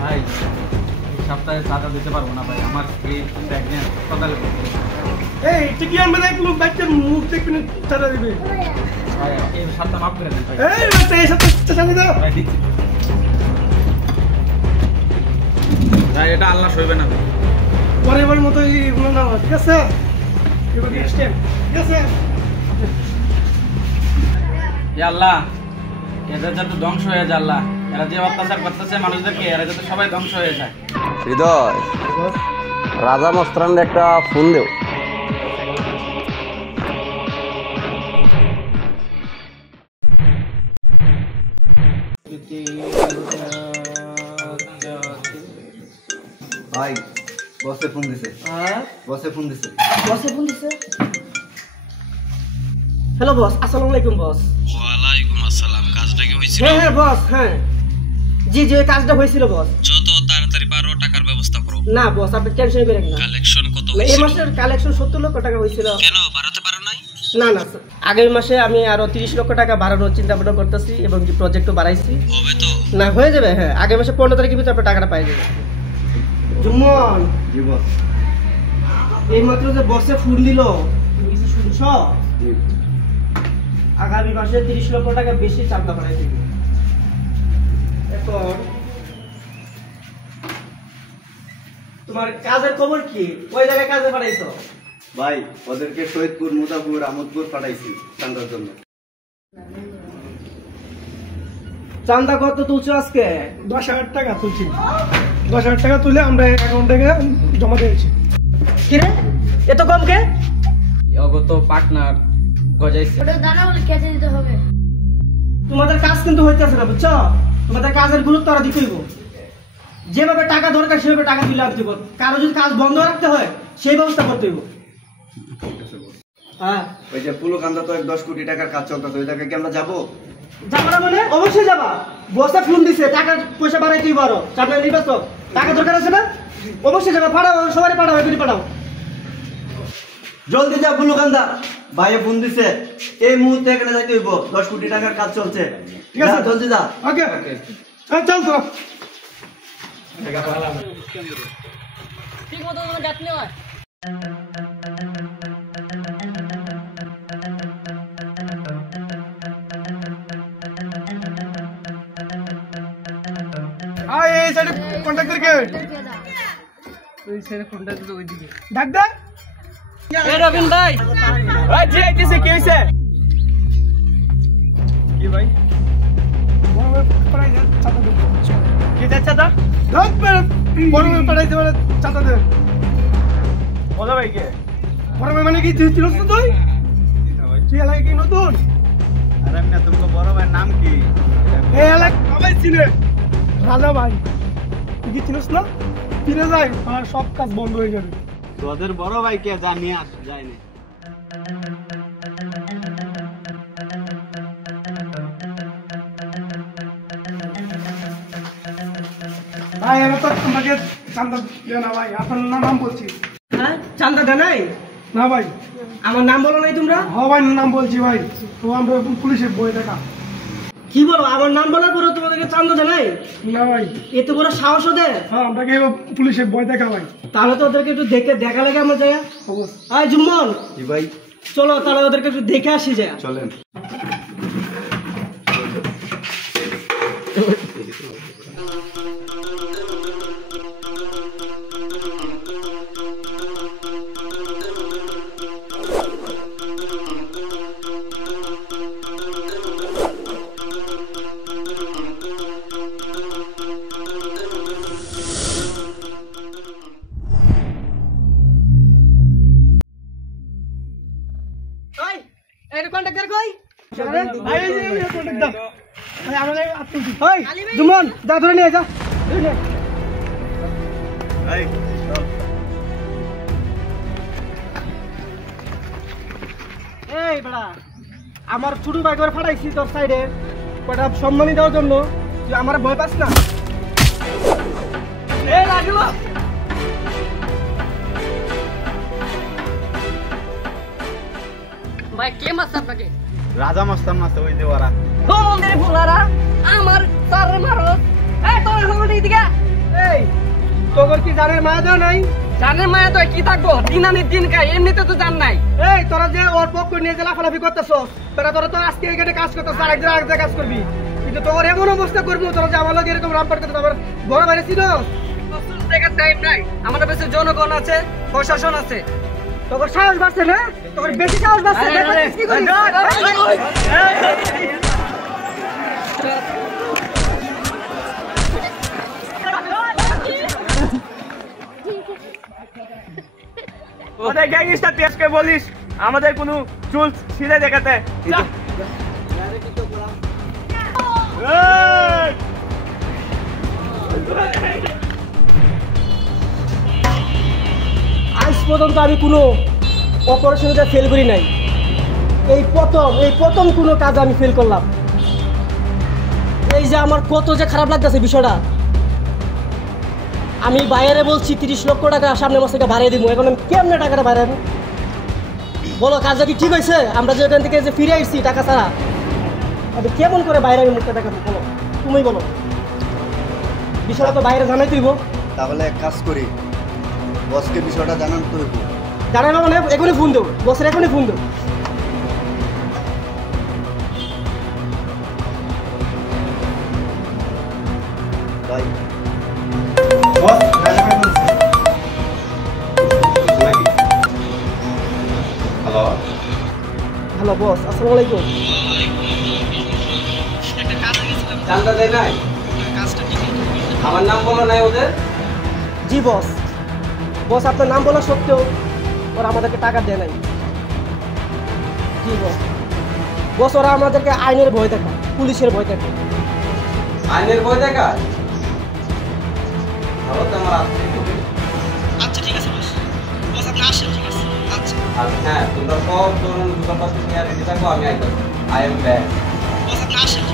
ভাই সপ্তাহে চাঁদা দিতে পারবো না ভাই, আমার স্ত্রী প্রেগনেন্ট। সকালে এই ঠিকই আনবে না, কোনো বাচ্চার মুখ দেখবেন চাঁদা দিবে। ভাই এই সপ্তাহ মাফ করে দেন ভাই। এই বাচ্চা এই সপ্তাহ চাঁদা দাও ভাই দিচ্ছি ভাই, এটা আল্লাহ সইবে না ভাই। পরের মতো এগুলো না, ঠিক আছে? এবার নেক্সট টাইম, ঠিক আছে? ইয়া আল্লাহ, এদের যাতে ধ্বংস হয়ে যায় আল্লাহ। এরা যে অত্যাচার করতেছে মানুষদেরকে, এরা যাতে সবাই ধ্বংস হয়ে যায়। হৃদয়, রাজা মস্তান একটা ফোন দেও। ভাই বসে ফোন দিছে। বসে ফোন দিছে। হ্যালো বস, আসসালামু আলাইকুম বস। ওয়ালাইকুম আসসালাম। কাজটা কি হয়েছিল? হ্যাঁ বস, হ্যাঁ জি জি, কাজটা হয়েছিল বস। যত তাড়াতাড়ি পারো টাকার ব্যবস্থা করো। না বস, আপনি টেনশন করেন না। কালেকশন কত এই হয়েছিল? মাসের কালেকশন 70 লক্ষ টাকা হয়েছিল। কেন বাড়াতে পারো নাই? না না স্যার, আগের মাসে আমি আরো 30 লক্ষ টাকা বাড়ানোর চিন্তা ভাবনা করতেছি এবং যে প্রজেক্টও বাড়াইছি। হবে তো? না হয়ে যাবে, হ্যাঁ আগের মাসে 15 তারিখের ভিতরে আপনি টাকাটা পাই যাবেন। জুম্মন, জি বস। এই মাত্র যে বসে ফোন দিল, তুমি কিছু শুনছো? জি। আগামী মাসে 30 লক্ষ টাকা বেশি চাঁদা বাড়াই দিবে। এখন তোমার কাজের খবর কি? ওই জায়গায় কাজে পাঠাইছো? ভাই ওদেরকে শহীদপুর, মুদাপুর, আমোদপুর পাঠাইছি চান্দার জন্য। চাঁদা কত তুলছো আজকে? 10,000 টাকা তুলছি। 10,000 টাকা তুলে আমরা অ্যাকাউন্ট থেকে জমা দিয়েছি। কিরে এত কম কে? অগত পার্টনার গজাইছে। ওটা দানা বলে কেটে দিতে হবে। তোমাদের কাজ কিন্তু হইতেছে না, বুঝছো? তোমাদের কাজের গুরুত্ব আরো দিতে হইব। যেভাবে টাকা দরকার সেভাবে টাকা দিলে আনতে হবে। কারো যদি কাজ বন্ধ রাখতে হয় সেই ব্যবস্থা করতে হইব। হ্যাঁ, ওই যে পুলকান্দা তো 10 কোটি টাকার কাজ চলতেছে, ওই জায়গায় কি আমরা যাবো? যাবা না মানে? অবশ্যই যাবা। বসে ফোন দিছে, টাকা পয়সা বাড়াইতেই পারো। চাপে নির্বাচক টাকা দরকার আছে না? অবশ্যই যাবা, পাঠাও, সবাই পাঠাও, এখনই পাঠাও। জলদি যা পুলকান্দা, ভাইয়ে ফোন দিছে, এই মুহূর্তে এখানে যাইতে হইব। 10 কোটি টাকার কাজ চলছে। ঠিক আছে? যা, জলদি যা। ওকে, চল তো। ঠিক মতো তোমার গাছ নেওয়া। এই সাইডে কন্টাক্ট করকে ওই ছেলে ফোনটা দিল ওইদিকে। ডাক দে। এই রবিন ভাই, ভাই জি আইতেছে, কি হইছে? কি ভাই? পড়াই যা, চাঁদা দে। কি যাচ্ছে দা? ধর বড় পড়াই দে, চাঁদা দে। বলো ভাই কে? বড় মানে কি তুই ছিলস না তুই? তুই এলাকায় কি নতুন? আরে আমি না, তোমার বড় ভাইয়ের নাম কি? এই এলাকা সবাই চিনে, রাজা ভাই। তুই কি চিনিস না? ফিরে যাই, আমার সব কাজ বন্ধ হয়ে যাবে। তোদের বড় ভাই কে? জানি আস যায়নি। ভাই এবার তো আমাকে চান্দা দিয়ে না ভাই, আপনার নাম বলছি। হ্যাঁ চান্দা দেয় নাই? না ভাই, আমার নাম বলো নাই তোমরা? হ্যাঁ ভাই নাম বলছি ভাই। তো আমরা পুলিশের বই দেখা। কি বলো, আমার নাম বলার পরে তোমাদেরকে চান্দা দেয় নাই? না ভাই, এত বড় সাহস ওদের? হ্যাঁ আপনাকে এবার পুলিশের বই দেখা ভাই। তাহলে তো ওদেরকে একটু দেখা লাগে আমার জায়গা। অবশ্যই। আয় জুম্মন, জি ভাই, চলো তাহলে ওদেরকে একটু দেখে আসি যায়। চলেন। ওই এই কন্টাক্টর কই? ভাই এই যে কন্টাক্ট দাও ভাই, আমাদের আপনি ওই জুম্মন, যা ধরে নিয়ে যা। এই চল। এই বড়া, আমার ছোট ভাই করে ফাটাইছি তোর সাইডে কটা সম্মানী দেওয়ার জন্য, তুই আমার ভয় পাস না? এই রাজু ভাই, কে মারছে আপনাকে? রাজা মস্তান মারছে, ওই যে ওরা। মন্দিরে ফুলারা আমার স্যারের মারো এই তোর খবর দিকে এই তোর কি জানের মায়া দেওয়া নাই? জানের মায়া তো কি থাকবো দিন আনি দিন খাই এমনিতে তো জান নাই এই তোরা যে ওর পক্ষ নিয়ে যে লাফালাফি করতেছস তোরা তো আজকে এখানে কাজ করতেছ আর একদিন আরেক জায়গায় কাজ করবি কিন্তু তোর এমন অবস্থা করবো তোরা যে আমার লগে এরকম রামপাট করতে আমার বড় ভাই চিনস দেখার টাইম নাই আমাদের কাছে জনগণ আছে প্রশাসন আছে তোর সাহস বাড়ছে না তোর বেশি সাহস বাড়ছে কি করিস ওদের গ্যাংস্টার পেশকে বলিস আমাদের কোনো চুল ছিঁড়ে দেখাতে আজ পর্যন্ত আমি কোনো অপারেশনে ফেল করি নাই, এই প্রথম কোনো কাজ আমি ফেল করলাম। এই যে আমার কত যে খারাপ লাগতেছে বিষয়টা। আমি বাইরে বলছি 30 লক্ষ টাকা সামনে মাস থেকে বাড়িয়ে দিব, এখন আমি কেমনে টাকাটা বাড়াবো বলো? কাজটা কি ঠিক হয়েছে? আমরা যে ওখান থেকে যে ফিরে আসছি টাকা ছাড়া, আমি কেমন করে বাইরে আমি মুখটা দেখাবো বলো? তুমি বলো, বিষয়টা তো বাইরে জানাই তুইব। তাহলে এক কাজ করি, বসকে বিষয়টা জানান তুই। জানাই মানে এখনই ফোন দেবো, বসের এখনই ফোন দেবো। ভাই হ্যালো বস, আসসালামু আলাইকুম। জানতে দেয় নাই? আমার নাম বলো নাই ওদের? জি বস, বস আপনার নাম বলা সত্ত্বেও ওরা আমাদেরকে টাকা দেয় নাই। জি বস, বস ওরা আমাদেরকে আইনের ভয় দেখায়, পুলিশের ভয় দেখায়। আইনের বই দেখায়? ভালো তো আমার আসছে। আচ্ছা ঠিক আছে বস বস আপনি আসেন ঠিক আছে আচ্ছা আর হ্যাঁ, তোমরা সব ধরনের দোকানপাট নিয়ে রেডি থাকো, আমি আইতাম। I am back. বস আপনি আসেন